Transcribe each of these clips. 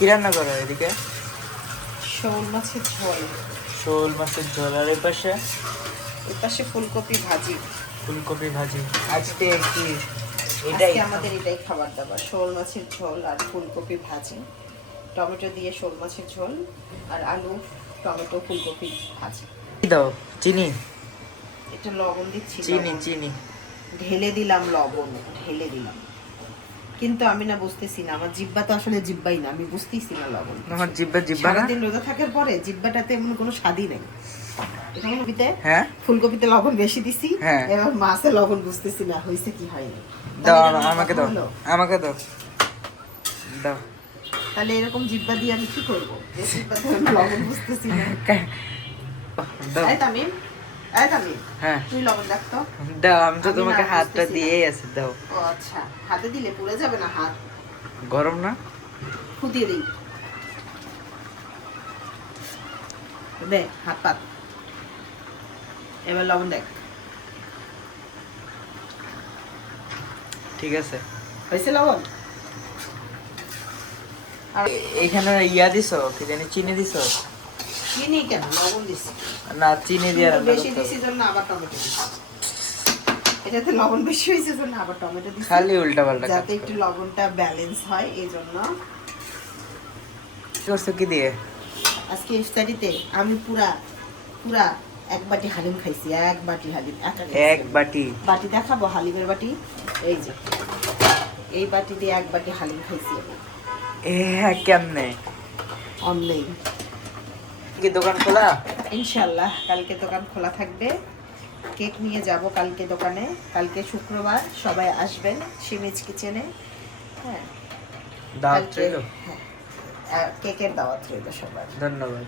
কি রান্না করো এদিকে? শোল মাছের ঝোল। শোল মাছের ঝোল। আর এই পাশে? এর পাশে ফুলকপি ভাজি। ফুলকপি ভাজি। আজকে কি এটাই আজকে আমাদের এটাই খাবার দাবার, শোল মাছের ঝোল আর ফুলকপি ভাজি, টমেটো দিয়ে শোল মাছের ঝোল, আর আলু টমেটো ফুলকপি ভাজি। কি দাও? চিনি? এটা লবণ দিচ্ছি, চিনি লবণ। চিনি ঢেলে দিলাম লবণ, ঢেলে দিলাম। কিন্তু আমি না বুঝতেছি না, আমার জিব্বা তো আসলে জিব্বাই না, আমি বুঝতেছি না লবণ। আমার জিব্বা জিব্বা না? সারাদিন রোজা থাকার পরে জিব্বাটাতে এমন কোনো স্বাদই নেই। ফুলকপিতে হ্যাঁ ফুলকপিতে লবণ বেশি দিছি, হ্যাঁ। এবার মাছে লবণ বুঝতেছি না হয়েছে কি হয়নি। দাও তাহলে এরকম আমাকে কথা দাও, হলো? আমাকে দাও দাও। তাহলে এরকম জিব্বা দিয়ে আমি কি করবো, যে জিব্বাতে আমি লবণ বুঝতেছি না। দাও। এই তামিম, এই তামিম, হ্যাঁ তুই লবণ দেখ তো। দাও, আমি তো আমি তোমাকে না হাতটা বুঝতেছি না। দিয়েই আছি। দাও। ও আচ্ছা, হাতে দিলে পুড়ে যাবে না হাত? গরম না? ফুটিয়ে দিই, দে হাত পাত। এবার লবণ দেখ, ঠিক আছে। হয়েছে লবণ? আর এখানে ইয়া দিছো, কি জানি চিনি দিছো? চিনি কেন, লবণ দিছি। না, চিনি দিয়ে কিন্তু রান্না বেশি করতে দিছি হবে। জন্য আবার টমেটো দিছি। এটাতে লবণ বেশি হয়েছে জন্য আবার টমেটো দিছি, খালি উল্টা পাল্টা কাজ যাতে একটু করো। লবণটা ব্যালেন্স হয় এই জন্য। কি করছো কি দিয়ে? আজকে ইফতারিতে আমি পুরা পুরা এক বাটি হালিম খাইছি, এক বাটি হালিম একা খাইছি এক আমি। বাটি? বাটি দেখাবো, হালিমের বাটি এই যে, এই বাটি দিয়ে এক বাটি হালিম খাইছি আমি। কেমনে? অনলাইন। কি দোকান খোলা? ইনশাল্লাহ কালকে দোকান খোলা থাকবে। কেক নিয়ে যাব কালকে দোকানে। কালকে শুক্রবার, সবাই আসবেন সিমিজ কিচেনে। হ্যাঁ দাওয়াত কালকে, রইলো। হ্যাঁ কেকের দাওয়াত রইল সবার। ধন্যবাদ।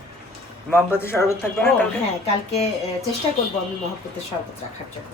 মহব্বতের শরবত থাকবে না ও কালকে? হ্যাঁ, কালকে চেষ্টা করবো আমি মহব্বতের শরবত রাখার জন্য।